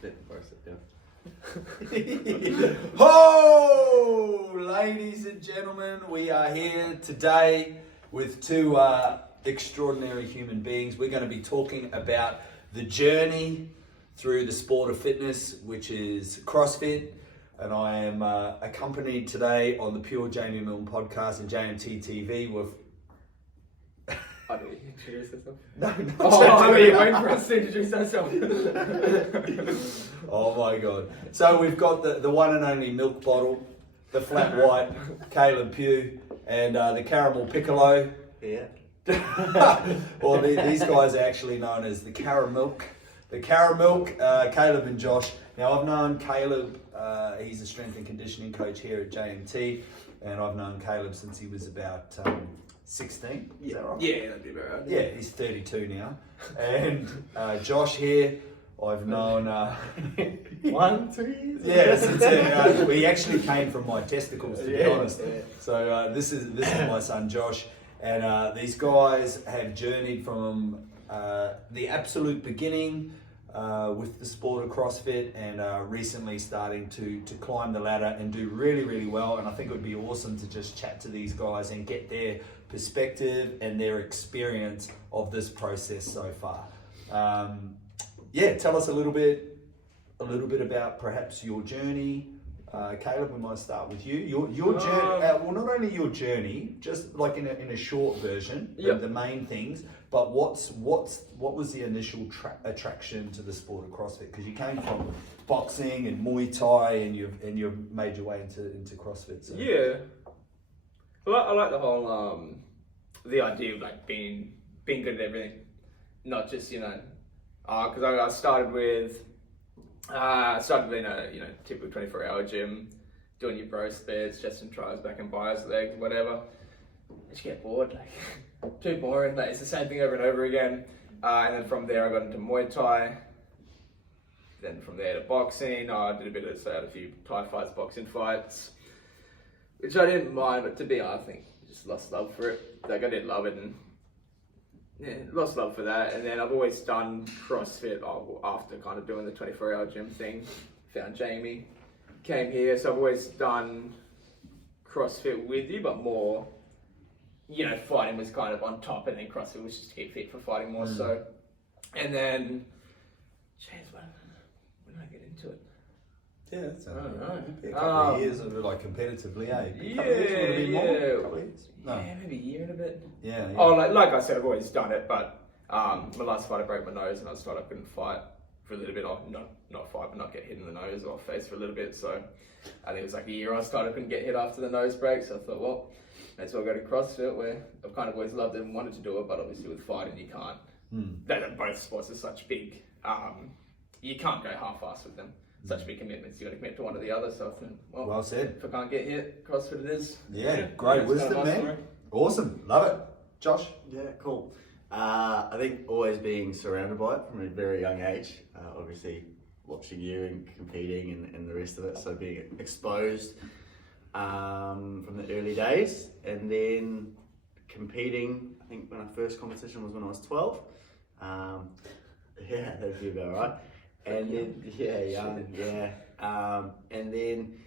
Let the bar sit down. Ho! Ladies and gentlemen, we are here today with two extraordinary human beings. We're going to be talking about the journey through the sport of fitness, which is CrossFit. And I am accompanied today on the Pugh Jamie Milne podcast and JMTTv with... I don't want you to introduce yourself. No, not Oh, you're waiting for us to introduce ourselves. Oh my God. So we've got the one and only milk bottle, the flat white, Caleb Pugh, and the caramel piccolo. Yeah. Or these guys are actually known as the Caramilk. The Caramilk, Caleb and Josh. Now I've known Caleb, he's a strength and conditioning coach here at JMT, and I've known Caleb since he was about 16, is that right? Yeah, that'd be about right. Yeah, he's 32 now. And Josh here, I've known... 1, 2 years? Yeah, since he actually came from my testicles, to be honest. Yeah. So this is my son Josh, and these guys have journeyed from the absolute beginning with the sport of CrossFit, and recently starting to climb the ladder and do really, really well. And I think it would be awesome to just chat to these guys and get their perspective and their experience of this process so far. Tell us a little bit about perhaps your journey. Caleb, we might start with you. Your journey. Well, not only your journey, just like in a short version, the main things. But what was the initial attraction to the sport of CrossFit? Because you came from boxing and Muay Thai, and you've made your way into CrossFit. So. Yeah. I like the whole the idea of like being good at everything, not just because I started with. Started in a typical 24-hour gym, doing your bro splits, chest and tries, back and biceps, legs, whatever. Just get bored, like too boring. Like it's the same thing over and over again. And then from there I got into Muay Thai. Then from there to boxing. I did a bit of a few Thai fights, boxing fights, which I didn't mind. But to be honest, I think I just lost love for it. Like I did love it and. Yeah, lost love for that, and then I've always done CrossFit after kind of doing the 24-hour gym thing. Found Jamie, came here, so I've always done CrossFit with you, but more, fighting was kind of on top, and then CrossFit was just to get fit for fighting more so. And then, when did I get into it? Yeah, that's I don't know. A couple of years of like competitively, eh? No. Yeah, maybe a year and a bit. Yeah. Oh, like I said, I've always done it, but my last fight I broke my nose, and I thought I couldn't fight for a little bit. Not fight, but not get hit in the nose or face for a little bit. So I think it was like a year I started, couldn't get hit after the nose break. So I thought, well, may as well go to CrossFit, where I've kind of always loved it and wanted to do it, but obviously with fighting you can't. Both sports are such big. You can't go half-assed with them. Such big commitments, you got to commit to one or the other. So I think, well said. If I can't get hit, CrossFit it is. Yeah, great wisdom, man. Story. Awesome, love it. Josh? Yeah, cool. I think always being surrounded by it from a very young age, obviously watching you and competing and the rest of it, so being exposed from the early days, and then competing. I think my first competition was when I was 12. That'd be about right. And then, and then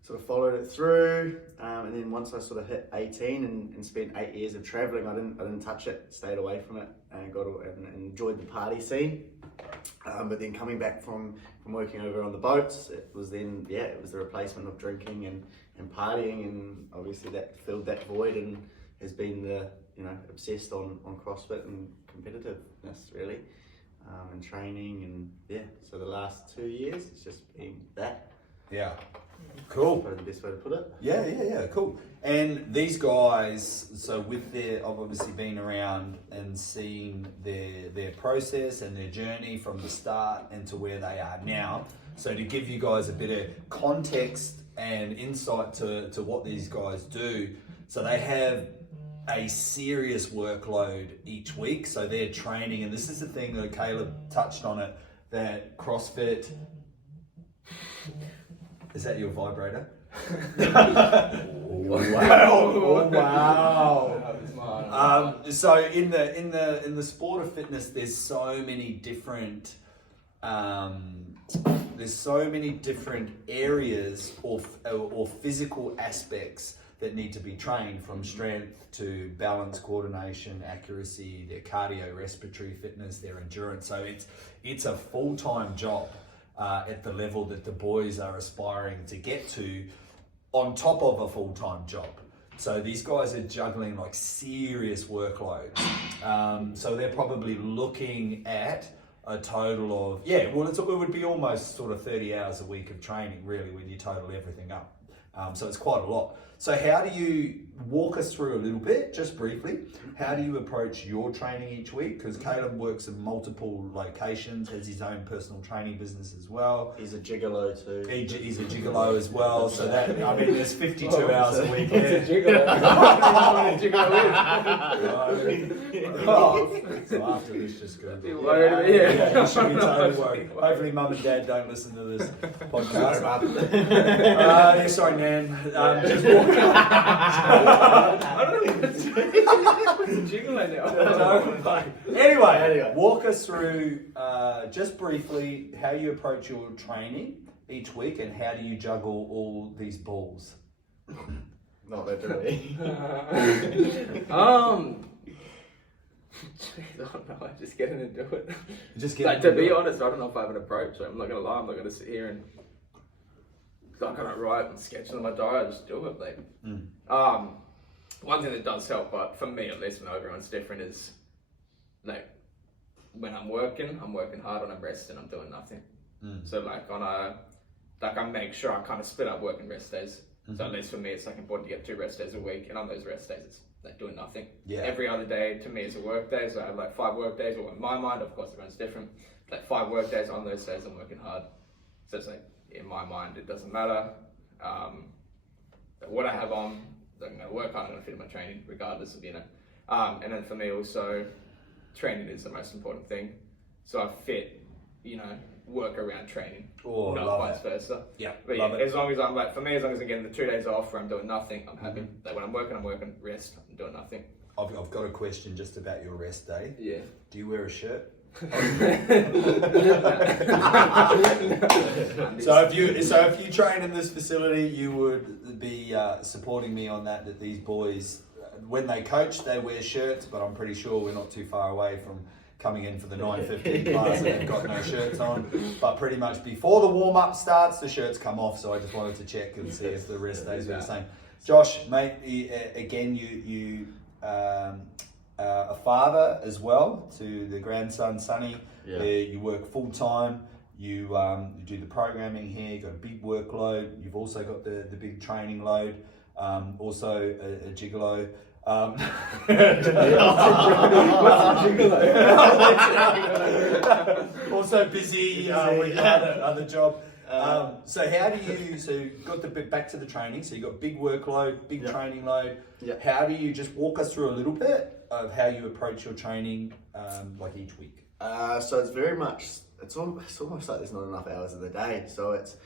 sort of followed it through, and then once I sort of hit 18 and spent 8 years of traveling, I didn't touch it, stayed away from it, and and enjoyed the party scene. But then coming back from working over on the boats, it was the replacement of drinking and partying, and obviously that filled that void, and has been obsessed on CrossFit and competitiveness really. And training, and so the last 2 years it's just been that. Yeah, cool. That's the best way to put it. Yeah, cool. And these guys, so I've obviously been around and seen their process and their journey from the start and to where they are now. So to give you guys a bit of context and insight to what these guys do, so they have a serious workload each week, so they're training, and this is the thing that Caleb touched on it, that CrossFit, is that your vibrator? Wow. So in the sport of fitness, there's so many different there's so many different areas or physical aspects that need to be trained, from strength to balance, coordination, accuracy, their cardiorespiratory fitness, their endurance. So it's a full-time job at the level that the boys are aspiring to get to, on top of a full-time job. So these guys are juggling like serious workloads. So they're probably looking at a total of, it would be almost sort of 30 hours a week of training, really, when you total everything up. So it's quite a lot. So how do you walk us through a little bit, just briefly, how do you approach your training each week? Because Caleb works in multiple locations, has his own personal training business as well. He's a gigolo too. He's a gigolo as well, so that, I mean, there's 52 hours a week. It's a gigolo. So after this, just go. Yeah. You should be totally worried. Hopefully mum and dad don't listen to this podcast. Sorry, Nan. Just walk. I don't know what's a gigolo now. Anyway, walk us through, just briefly, how you approach your training each week and how do you juggle all these balls? Not literally. I don't know, I just get in and do it. Just get like, to be honest, I don't know if I have an approach. I'm not gonna lie, I'm not gonna sit here and I can't write and sketch in my diary, I just do it. Like, one thing that does help, but for me at least, when everyone's different, is like when I'm working hard, when I'm resting, I'm doing nothing. So like I make sure I kind of split up work and rest days. So at least for me, it's like important to get 2 rest days a week, and on those rest days, it's like doing nothing. Every other day to me is a work day, so I have like 5 work days, or in my mind, of course everyone's different, like 5 work days. On those days I'm working hard. So it's like, in my mind, it doesn't matter what I have on, I'm going to work hard, I'm going to fit in my training regardless of, and then for me also, training is the most important thing. So I fit, work around training, not vice versa. But as long as I'm like, for me, as long as I'm getting the 2 days off where I'm doing nothing, I'm happy. Like when I'm working, rest, I'm doing nothing. I've got a question just about your rest day. Yeah. Do you wear a shirt? So if you train in this facility, you would be supporting me on that these boys, when they coach, they wear shirts, but I'm pretty sure we're not too far away from coming in for the 9:15 class and they've got no shirts on. But pretty much before the warm-up starts, the shirts come off, so I just wanted to check and see if the rest days were the same. Josh, mate, again, you a father as well to the grandson Sonny. You work full time. You do the programming here. You've got a big workload. You've also got the big training load. Also a gigolo. Also busy with other job. So how do you, so you've got back to the training, so you've got big workload, big training load. How do you just walk us through a little bit of how you approach your training like each week? So it's very much, it's almost like there's not enough hours of the day. So it's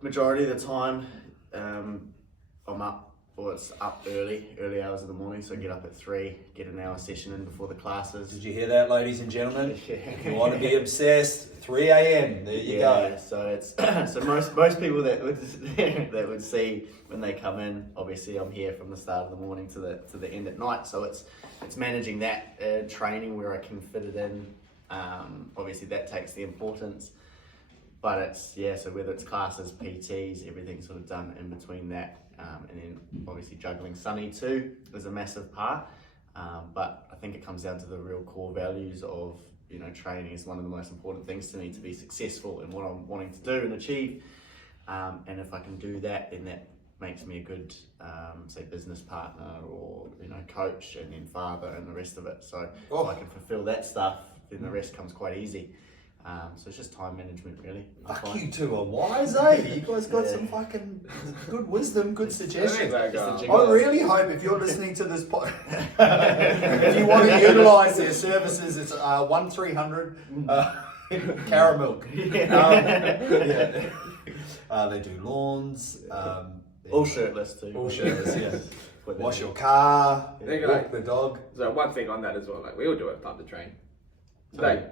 majority of the time I'm up, or it's up early hours of the morning. So I get up at 3, get an hour session in before the classes. Did you hear that, ladies and gentlemen? If you want to be obsessed, 3 a.m. There you go. So it's so most people that would see when they come in. Obviously, I'm here from the start of the morning to the end at night. So it's managing that training where I can fit it in. Obviously, that takes the importance. But it's so whether it's classes, PTs, everything's sort of done in between that. And then obviously juggling Sonny too is a massive part. But I think it comes down to the real core values of, training is one of the most important things to me to be successful in what I'm wanting to do and achieve. And if I can do that, then that makes me a good, say, business partner or, coach and then father and the rest of it. So if I can fulfill that stuff, then the rest comes quite easy. So it's just time management, really. Fuck, you two are wise, eh? You guys got some fucking good wisdom, good suggestions. I really hope if you're listening to this podcast, if you want to utilise their services, it's 1300 Caramilk. They do lawns. All shirtless too. All shirtless, yeah. Wash your car, walk the dog. So one thing on that as well, like we all do it time to train. Like,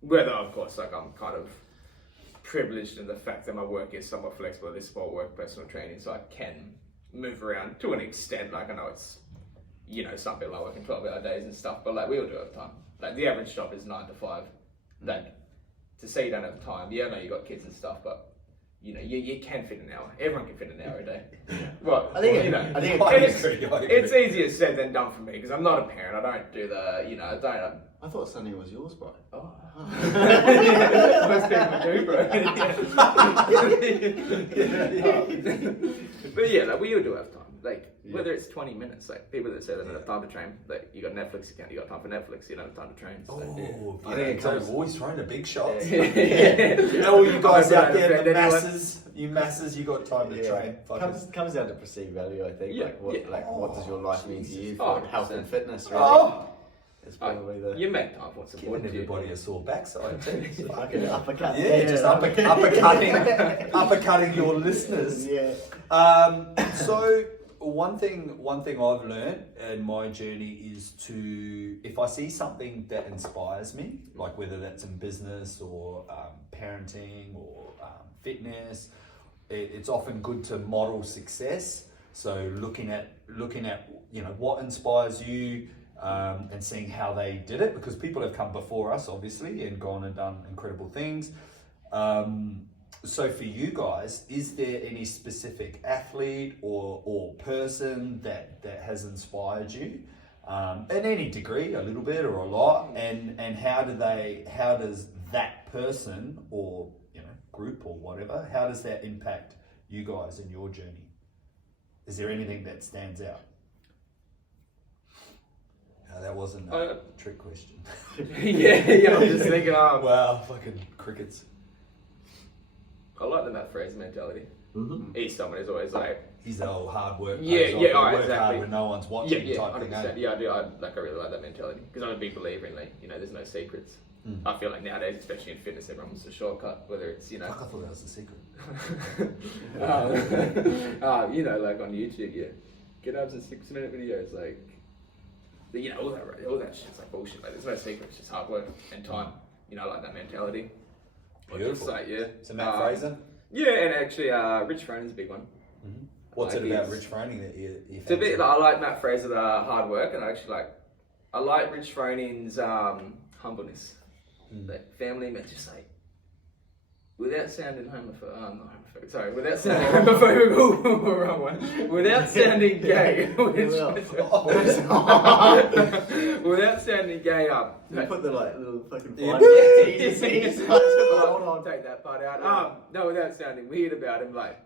whether of course like I'm kind of privileged in the fact that my work is somewhat flexible. This sport work, personal training, so I can move around to an extent. Like I know it's, you know, some people are working 12-hour days and stuff, but like we all do have time. Like the average job is 9 to 5. Like to say you don't have time, yeah, I know you got kids and stuff, but you know, you can fit an hour. Everyone can fit an hour a day. Well, I think you know, I think it's easier said than done for me because I'm not a parent. I don't do the, you know, I don't. I thought Sunday was yours, bro. Oh. Most people do, bro. But yeah, like we all do have time. Like whether it's 20 minutes, like people that say they don't have time to train, like you got Netflix account, you got time for Netflix, you don't have time to train. So, I think I've always thrown the big shots. Yeah. All you guys out there, the Anyone? masses, you got time to train. Comes down to perceived value, I think. Yeah. What does your life mean to you for Oh, health and fitness, really? Oh, It's probably the You make time for what's giving important to you. everybody a sore backside too. fucking uppercut. Yeah, just uppercutting your listeners. Yeah. So one thing I've learned in my journey is to, if I see something that inspires me, like whether that's in business or parenting or fitness, it's often good to model success. So looking at you know what inspires you. And seeing how they did it, because people have come before us obviously and gone and done incredible things. So for you guys, is there any specific athlete or person that has inspired you in any degree, a little bit or a lot, and how does that person or, you know, group or whatever, how does that impact you guys in your journey? Is there anything that stands out? No, that wasn't a trick question. yeah, I'm just thinking, wow, fucking crickets. I like the Matt Fraser mentality. Mm-hmm. He's someone who's always like, He's the old hard work. Yeah, work exactly. hard when no one's watching yeah, type thing. 100%. Yeah, I do. I really like that mentality because I'm a big believer in, like, you know, there's no secrets. I feel like nowadays, especially in fitness, everyone wants a shortcut, whether it's, you know. Fuck, I thought that was the secret. You know, like on YouTube, yeah, get abs in 6-minute videos, like, you know, all that shit's like bullshit. Like, there's no secret. It's just hard work and time. You know, I like that mentality. Beautiful. Like, yeah. So Matt Fraser. Yeah, and actually, Rich Froning's a big one. Mm-hmm. What's like it about Rich Froning that you it's a bit. Like, I like Matt Fraser, the hard work, and I like Rich Froning's humbleness. Like family, man, just like without sounding homophobic. Sorry, without sounding homophobic. Wrong one. Without sounding gay. Without sounding gay. You put the like little fucking Yeah. Hold on, take that part out. No, without sounding weird about him, like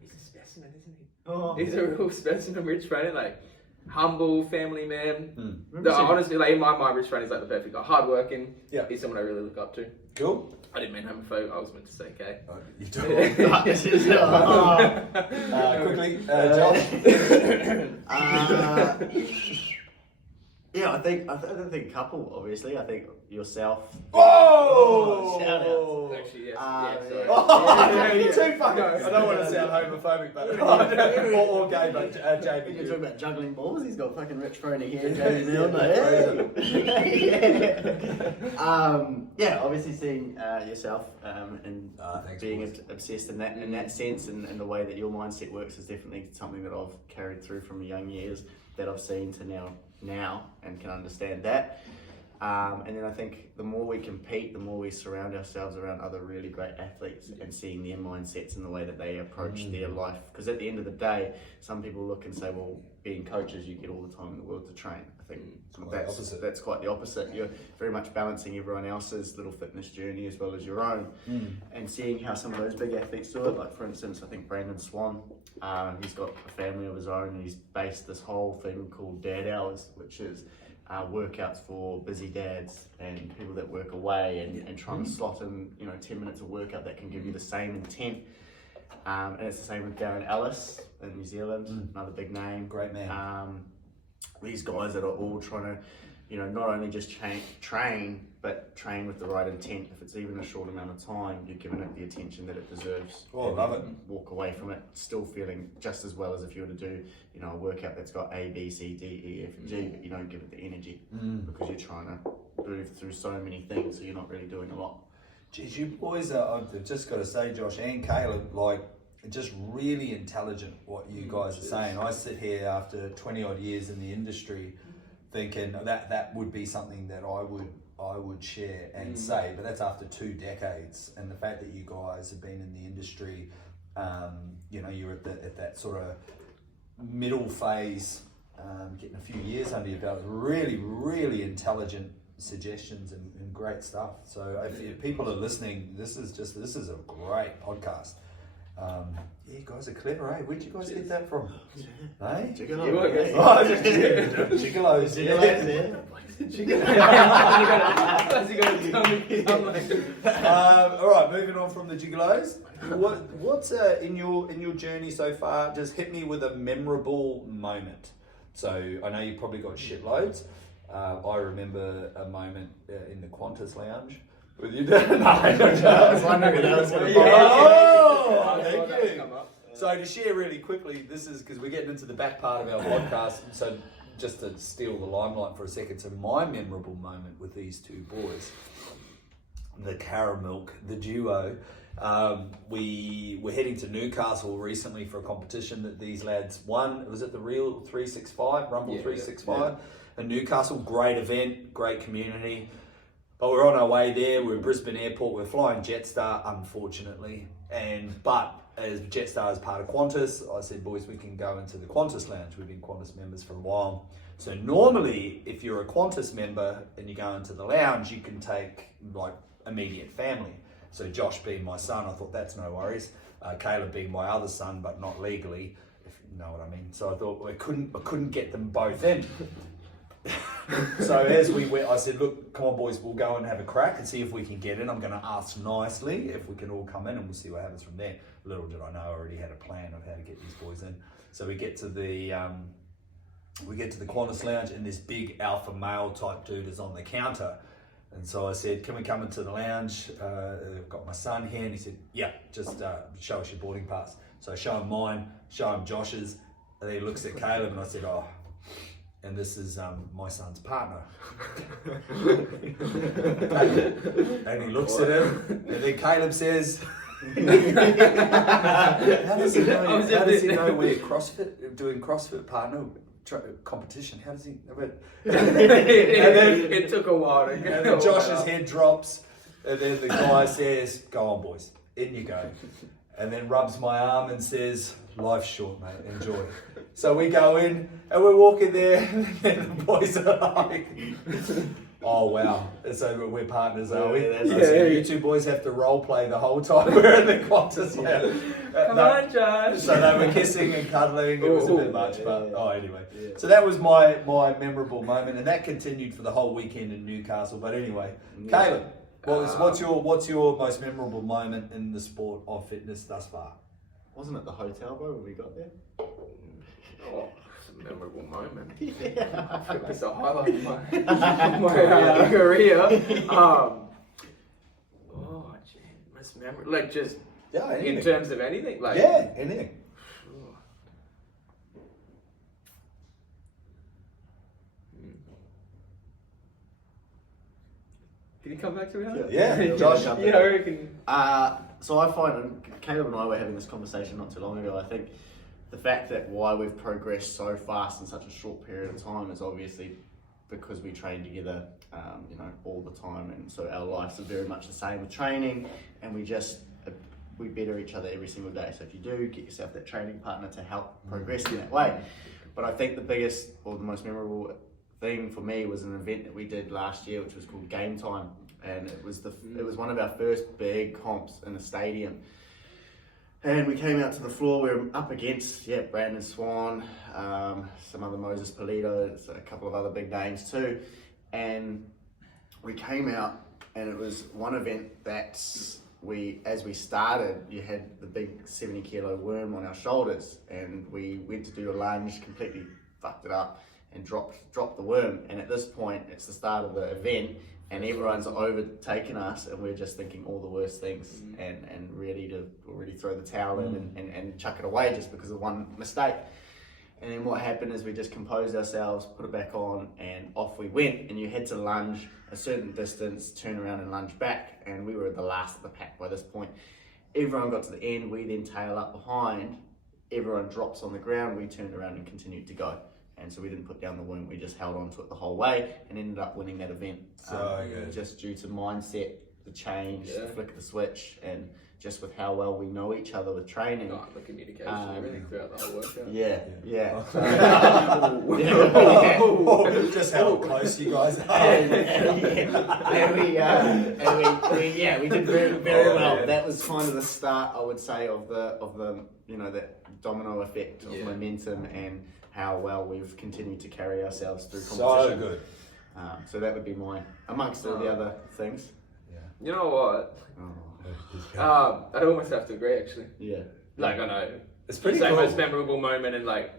he's a specimen, isn't he? Oh. He's a real specimen, Rich Froning, like humble, family man. Honestly, Honestly, like in my mind, Rich Froning's like the perfect guy. Hardworking. Yeah. He's someone I really look up to. Cool. I didn't mean homophobe. I was meant to say gay. You do. Quickly, Josh. Yeah, I don't think couple, obviously. I think yourself. Oh! Shout out. Actually, yes. Yeah. Oh, you're Yeah. too fucking. No, I don't want to sound homophobic, but or gay, but When you're talking about juggling balls, he's got fucking Rich Froning here, Jamie Milne. Yeah, obviously seeing yourself and thanks, being boys. obsessed in that sense and the way that your mindset works is definitely something that I've carried through from young years that I've seen to now and can understand that. And then I think the more we compete, the more we surround ourselves around other really great athletes and seeing their mindsets and the way that they approach their life. Because at the end of the day, some people look and say, well, being coaches, you get all the time in the world to train. I think that's quite the opposite. You're very much balancing everyone else's little fitness journey as well as your own. And seeing how some of those big athletes do it, like for instance, I think Brandon Swan, he's got a family of his own and he's based this whole thing called Dad Hours, which is workouts for busy dads and people that work away and trying to slot in 10 minutes of workout that can give you the same intent. And it's the same with Darren Ellis in New Zealand, another big name. Great man. These guys that are all trying to, not only just train, but train with the right intent. If it's even a short amount of time, you're giving it the attention that it deserves. Oh, I love it. Walk away from it still feeling just as well as if you were to do, a workout that's got A, B, C, D, E, F, and G, but you don't give it the energy because you're trying to move through so many things, so you're not really doing a lot. Geez, you boys I've just got to say, Josh and Caleb, like, just really intelligent what you guys are saying. I sit here after 20 odd years in the industry thinking that would be something that I would share and say, but that's after 2 decades. And the fact that you guys have been in the industry, you know, you're at that sort of middle phase, getting a few years under your belt, really, really intelligent suggestions and great stuff. So if people are listening, this is a great podcast. Yeah, you guys are clever, eh? Where'd you guys get that from? Hey? Gigolos. Oh, Gigolos. All right, moving on from the Gigolos. What's in your journey so far? Just hit me with a memorable moment. So I know you probably got shitloads. I remember a moment in the Qantas lounge with you. I was wondering if that was going to Oh, thank you. So to share really quickly, this is because we're getting into the back part of our podcast, and so just to steal the limelight for a second, so my memorable moment with these two boys, the Caramilk, the duo, we were heading to Newcastle recently for a competition that these lads won. Was it the Real 365, Rumble 365? In Newcastle, great event, great community. But we're on our way there, we're in Brisbane Airport, we're flying Jetstar, unfortunately. But as Jetstar is part of Qantas, I said, boys, we can go into the Qantas lounge. We've been Qantas members for a while. So normally, if you're a Qantas member and you go into the lounge, you can take like immediate family. So Josh being my son, I thought that's no worries. Caleb being my other son, but not legally, if you know what I mean. So I thought I couldn't get them both in. So as we went, I said, look, come on boys, we'll go and have a crack and see if we can get in. I'm going to ask nicely if we can all come in and we'll see what happens from there. Little did I know, I already had a plan of how to get these boys in. So we get to the Qantas lounge, and this big alpha male type dude is on the counter. And so I said, can we come into the lounge? I've got my son here. And he said, yeah, just show us your boarding pass. So I show him mine, show him Josh's, and then he looks at Caleb, and I said, oh, and this is my son's partner. And he looks at him, and then Caleb says, how does he know we're doing CrossFit partner competition? How does he know it? It took a while to get. And then Josh's head drops, and then the guy says, go on boys, in you go. And then rubs my arm and says, life's short, mate, enjoy. So we go in, and we're walking there, and the boys are like, oh wow, so we're partners, are we? So you two boys have to role play the whole time we're in the Qantas lounge. Come on, Josh. So they were kissing and cuddling, it was a bit much, but anyway. So that was my memorable moment, and that continued for the whole weekend in Newcastle. But anyway, Caleb, what's your most memorable moment in the sport of fitness thus far? Wasn't it the hotel, bro, when we got there? Oh, it's a memorable moment. Yeah. I feel like it's a highlight of my career. Oh, gee, most memorable. Like just in terms of anything, like anything. Can you come back to me? Yeah, Josh. I reckon. So I find, Caleb and I were having this conversation not too long ago. I think the fact that why we've progressed so fast in such a short period of time is obviously because we train together, all the time, and so our lives are very much the same with training, and we better each other every single day. So if you do, get yourself that training partner to help progress in that way. But I think the biggest or the most memorable thing for me was an event that we did last year, which was called Game Time, and it was one of our first big comps in a stadium. And we came out to the floor. We were up against Brandon Swan, some other Moses Polito, a couple of other big names too. And we came out, and it was one event that as we started, you had the big 70-kilo worm on our shoulders, and we went to do a lunge, completely fucked it up, and dropped the worm. And at this point, it's the start of the event, and everyone's overtaken us, and we're just thinking all the worst things, and ready to already throw the towel in and chuck it away just because of one mistake. And then what happened is we just composed ourselves, put it back on, and off we went. And you had to lunge a certain distance, turn around and lunge back. And we were the last of the pack by this point. Everyone got to the end, we then tail up behind. Everyone drops on the ground, we turned around and continued to go. And so we didn't put down the wound, we just held on to it the whole way and ended up winning that event. So good. Just due to mindset, the change, the flick of the switch, and just with how well we know each other with training. The communication and everything throughout the whole workout. Yeah. Just how close you guys are. We did very well. That was kind of the start, I would say, of the that domino effect of momentum and how well we've continued to carry ourselves through competition. So good. So that would be mine, amongst all the other things. You know what? I'd almost have to agree, actually. Yeah. Like, I know. It's pretty the cool. most memorable moment, and like,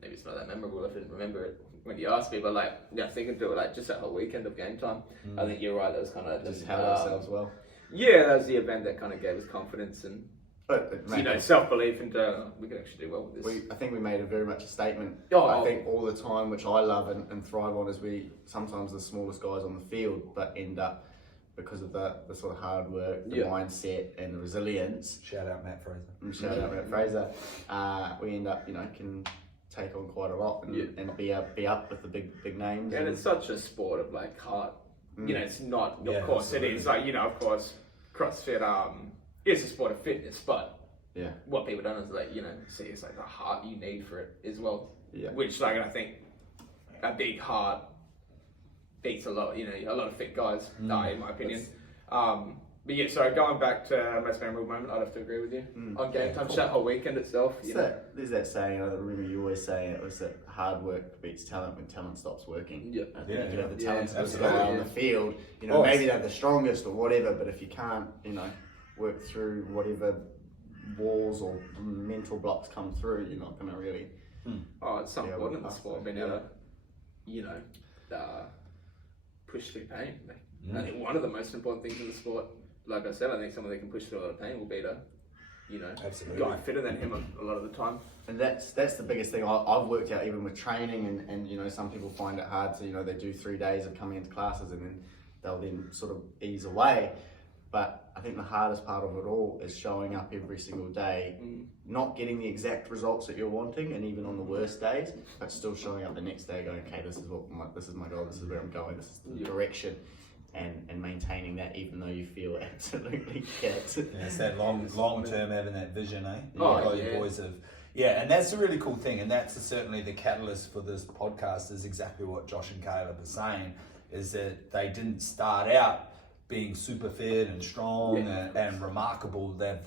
maybe it's not that memorable if I didn't remember it when you asked me, but like, thinking through it, like, just that whole weekend of game time, I think you're right, that was kind of Just held ourselves well. Yeah, that was the event that kind of gave us confidence and, But self-belief into we can actually do well with this. I think we made very much a statement. Oh. I think all the time, which I love and thrive on, is we sometimes the smallest guys on the field, but end up, because of the sort of hard work, the mindset and the resilience. Shout out Matt Fraser. Shout out Matt Fraser. We end up, can take on quite a lot and be up with the big names. And it's such a sport of like heart. It's not. Of course, absolutely. it is like of course, CrossFit is a sport of fitness, but what people don't is like see it's like the heart you need for it as well. Yeah. Which like I think a big heart beats a lot of fit guys, in my opinion. But yeah, so going back to most memorable moment, I'd have to agree with you. On game time, that whole weekend itself. There's that saying, I remember you always saying it, was that hard work beats talent when talent stops working. Yeah. I think you have the talent to absolutely. go out on the field, maybe they're the strongest or whatever, but if you can't, work through whatever walls or mental blocks come through, you're not going to really... Oh, it's so important in the sport, being able to, push through pain. I think one of the most important things in the sport, like I said, I think someone that can push through a lot of pain will be the, Absolutely. guy fitter than him a lot of the time. And that's the biggest thing I've worked out, even with training, and some people find it hard to, they do 3 days of coming into classes and then they'll then sort of ease away. But I think the hardest part of it all is showing up every single day, not getting the exact results that you're wanting, and even on the worst days, but still showing up the next day going, okay, this is my goal, this is where I'm going, this is the direction, and maintaining that even though you feel absolutely shit. It's that long term having that vision, eh? Your boys have. Yeah, and that's a really cool thing, and that's certainly the catalyst for this podcast, is exactly what Josh and Caleb are saying, is that they didn't start out being super fit and strong and remarkable. They've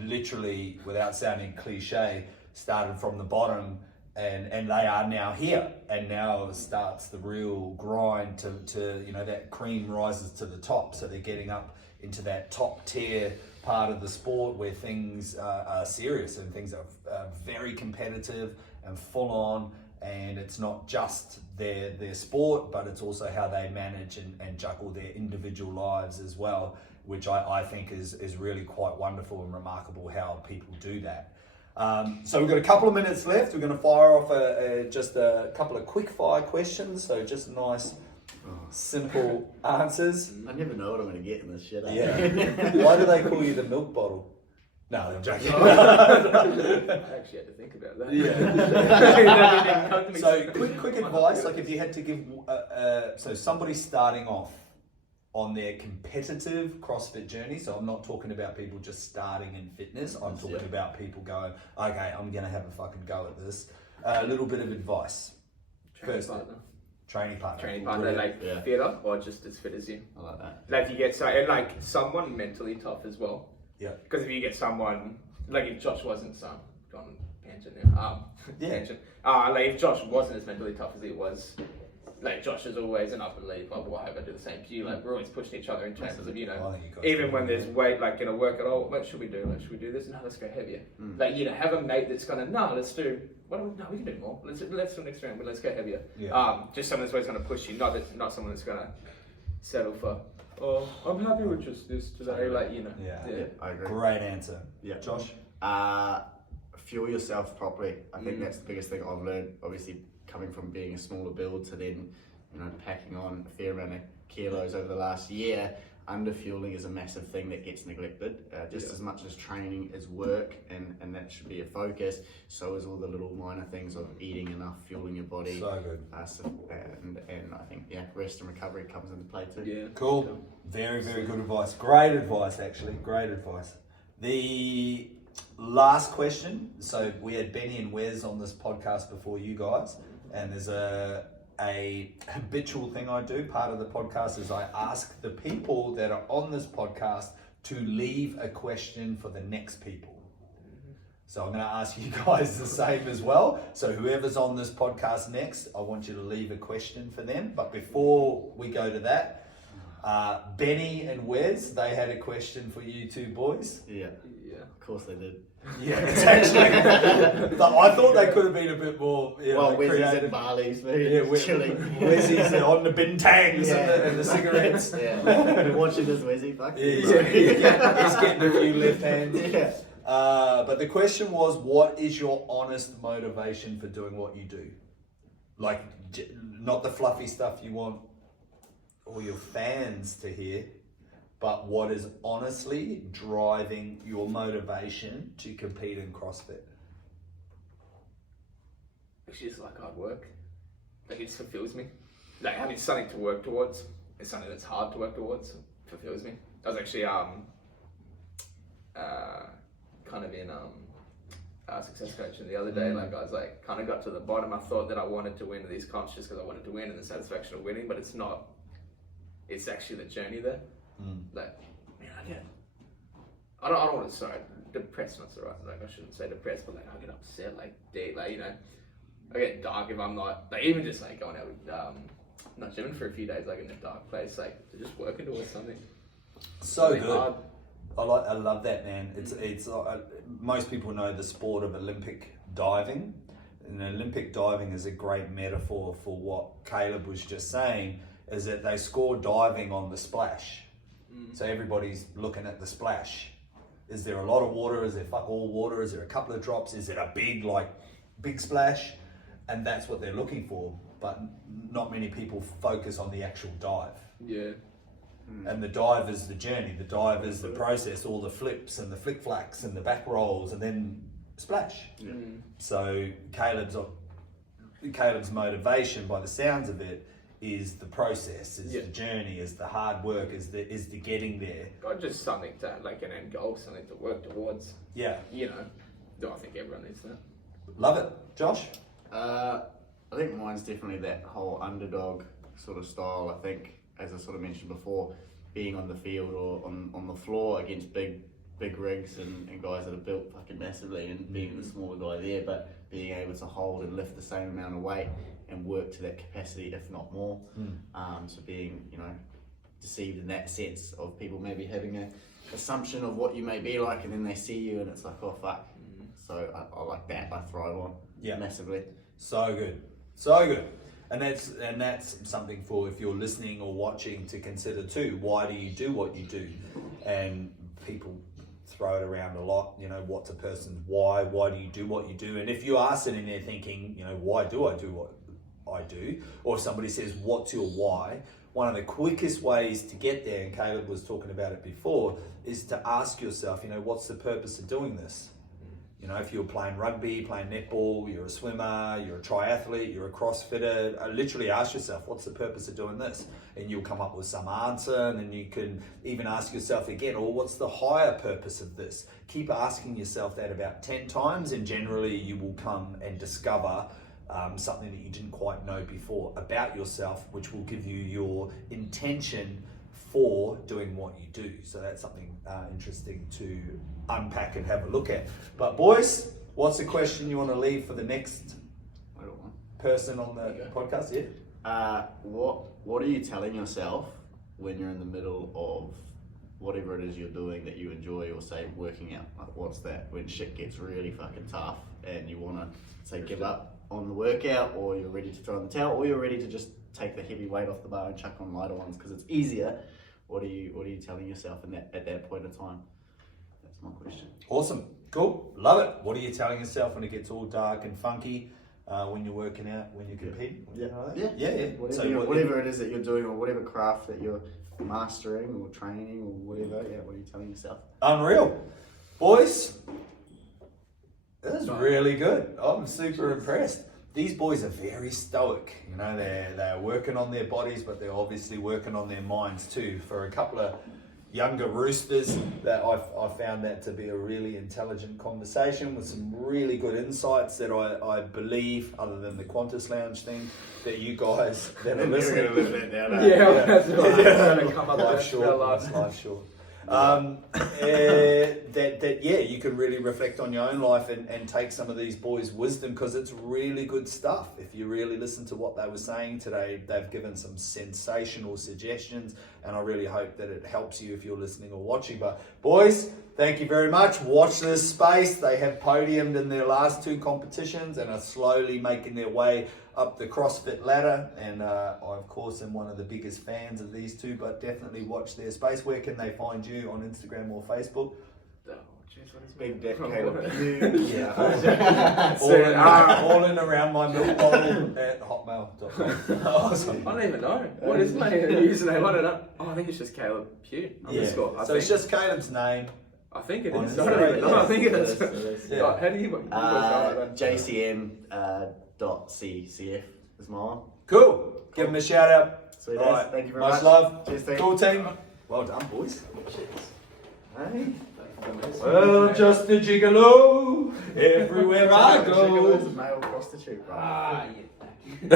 literally, without sounding cliche, started from the bottom and they are now here. And now starts the real grind to that cream rises to the top. So they're getting up into that top tier part of the sport where things are serious and things are very competitive and full on. And it's not just their sport, but it's also how they manage and juggle their individual lives as well, which I think is really quite wonderful and remarkable how people do that. So we've got a couple of minutes left. We're going to fire off just a couple of quick fire questions. So just nice, simple answers. I never know what I'm going to get in this shit. Yeah. Why do they call you the milk bottle? No, I'm joking. I actually had to think about that. Yeah. So quick advice, like if you had to give, so somebody starting off on their competitive CrossFit journey, so I'm not talking about people just starting in fitness, I'm talking about people going, okay, I'm going to have a fucking go at this. A little bit of advice. Training partner, like fitter or just as fit as you. I like that. Like you get and someone mentally tough as well. Yeah. Because if you get someone, like if Josh wasn't gone tangent now. Tangent. Like if Josh wasn't as mentally tough as he was, like Josh is always an up and leave, blah blah. I hope I do the same to you. Like we're always pushing each other in terms of even when there's weight, like in a workout, oh, what should we do? Like should we do this? No, let's go heavier. Like have a mate that's gonna let's do. No, we can do more. Let's do next round, but let's go heavier. Yeah. Just someone that's always gonna push you, not someone that's gonna settle for. Oh, I'm happy with just this today. Like Yeah, I agree. Great answer. Yeah. Josh? fuel yourself properly. I think that's the biggest thing I've learned, obviously coming from being a smaller build to then, you know, packing on a fair amount of kilos over the last year. Under fueling is a massive thing that gets neglected, just as much as training is work, and that should be a focus. So is all the little minor things of eating enough, fueling your body. So good. And I think rest and recovery comes into play too. Yeah. Cool. Very, very good advice. Great advice, actually. Great advice. The last question. So we had Benny and Wes on this podcast before you guys, and there's a habitual thing I do. Part of the podcast is I ask the people that are on this podcast to leave a question for the next people. So I'm going to ask you guys the same as well. So whoever's on this podcast next, I want you to leave a question for them. But before we go to that, Benny and Wes, they had a question for you two boys. Yeah, of course they did. Yeah, it's actually. I thought they could have been a bit more. Wesley's at Barley's, chilling. Wesley's on the bintangs and the cigarettes. Yeah, been watching this Wesley. Fuck. He's getting a few left hands. Yeah. But the question was, what is your honest motivation for doing what you do? Like, not the fluffy stuff you want all your fans to hear, but what is honestly driving your motivation to compete in CrossFit? It's just like hard work. Like, it just fulfills me. Like, having something to work towards is something that's hard to work towards. Fulfills me. I was actually kind of in success coaching the other day. Like, I was like, kind of got to the bottom. I thought that I wanted to win these comps just because I wanted to win and the satisfaction of winning, but it's not. It's actually the journey there. Like, man, I don't want to, sorry, depressed, not so right, like I shouldn't say depressed, but like I get upset, like deep, like, you know, I get dark if I'm not, like, even just like going out with, not gymming for a few days, like in a dark place, like just working towards something. So something good. hard. I love that, man. It's most people know the sport of Olympic diving, and Olympic diving is a great metaphor for what Caleb was just saying, is that they score diving on the splash. So everybody's looking at the splash. Is there a lot of water? Is there fuck all water? Is there a couple of drops? Is it a big splash? And that's what they're looking for. But not many people focus on the actual dive. Yeah. And the dive is the journey. The dive is the process, all the flips and the flick flacks and the back rolls and then splash. Yeah. So Caleb's motivation, by the sounds of it, is the process, is the journey, is the hard work, is the getting there. Got just something to, like an end goal, something to work towards. Yeah. You know, I think everyone needs that. Love it. Josh? I think mine's definitely that whole underdog sort of style. I think, as I sort of mentioned before, being on the field or on the floor against big rigs and guys that are built fucking massively, and being the smaller guy there, but being able to hold and lift the same amount of weight and work to that capacity, if not more. So being, you know, deceived in that sense of people maybe having a assumption of what you may be like, and then they see you and it's like, oh fuck. So I like that. I thrive on massively. So good. So good. And that's something for, if you're listening or watching, to consider too. Why do you do what you do? And people throw it around a lot, you know, what's a person's why do you do what you do? And if you are sitting there thinking, you know, why do I do what I do? Or if somebody says, what's your why? One of the quickest ways to get there, and Caleb was talking about it before, is to ask yourself, you know, what's the purpose of doing this? You know, if you're playing rugby, playing netball, you're a swimmer, you're a triathlete, you're a CrossFitter, literally ask yourself, what's the purpose of doing this? And you'll come up with some answer, and then you can even ask yourself again, or what's the higher purpose of this? Keep asking yourself that about 10 times, and generally you will come and discover something that you didn't quite know before about yourself, which will give you your intention for doing what you do. So that's something interesting to unpack and have a look at. But boys, what's the question you want to leave for the next person on the podcast? What are you telling yourself when you're in the middle of whatever it is you're doing that you enjoy, or say working out? Like, what's that when shit gets really fucking tough and you want to say give up on the workout, or you're ready to throw in the towel, or you're ready to just take the heavy weight off the bar and chuck on lighter ones because it's easier? What are you telling yourself at that point of time? That's my question. Awesome. Cool. Love it. What are you telling yourself when it gets all dark and funky? When you're working out, when you're competing? Yeah. Yeah. Whatever it is that you're doing, or whatever craft that you're mastering or training or whatever, what are you telling yourself? Unreal. Boys, this is really good. I'm super impressed. These boys are very stoic. You know, they're working on their bodies, but they're obviously working on their minds too. For a couple of younger roosters, that I found that to be a really intelligent conversation with some really good insights that I believe, other than the Qantas Lounge thing, that you guys that are listening. That's right. Come up Life with short. Life short. That you can really reflect on your own life and take some of these boys' wisdom, because it's really good stuff. If you really listen to what they were saying today, they've given some sensational suggestions, and I really hope that it helps you if you're listening or watching. But boys, thank you very much. Watch this space. They have podiumed in their last 2 competitions and are slowly making their way up the CrossFit ladder, and I of course am one of the biggest fans of these 2, but definitely watch their space. Where can they find you, on Instagram or Facebook? Big Dick Caleb Pugh. all in around my milk bottle at hotmail.com. Awesome. I don't even know. What is my username? I don't know. Oh, I think it's just Caleb Pugh. So it's just Caleb's name. I think it Honestly, is. I don't even know. I think it is. Yeah. How do you JCM.CCF is my one. Cool. Give them a shout out. Sweet All as. right. Thank you very Much much. love. Cheers, thank Cool you. team. Well done, boys. Hey. Well, just a gigolo everywhere I go. Male prostitute, right? Ah, yeah.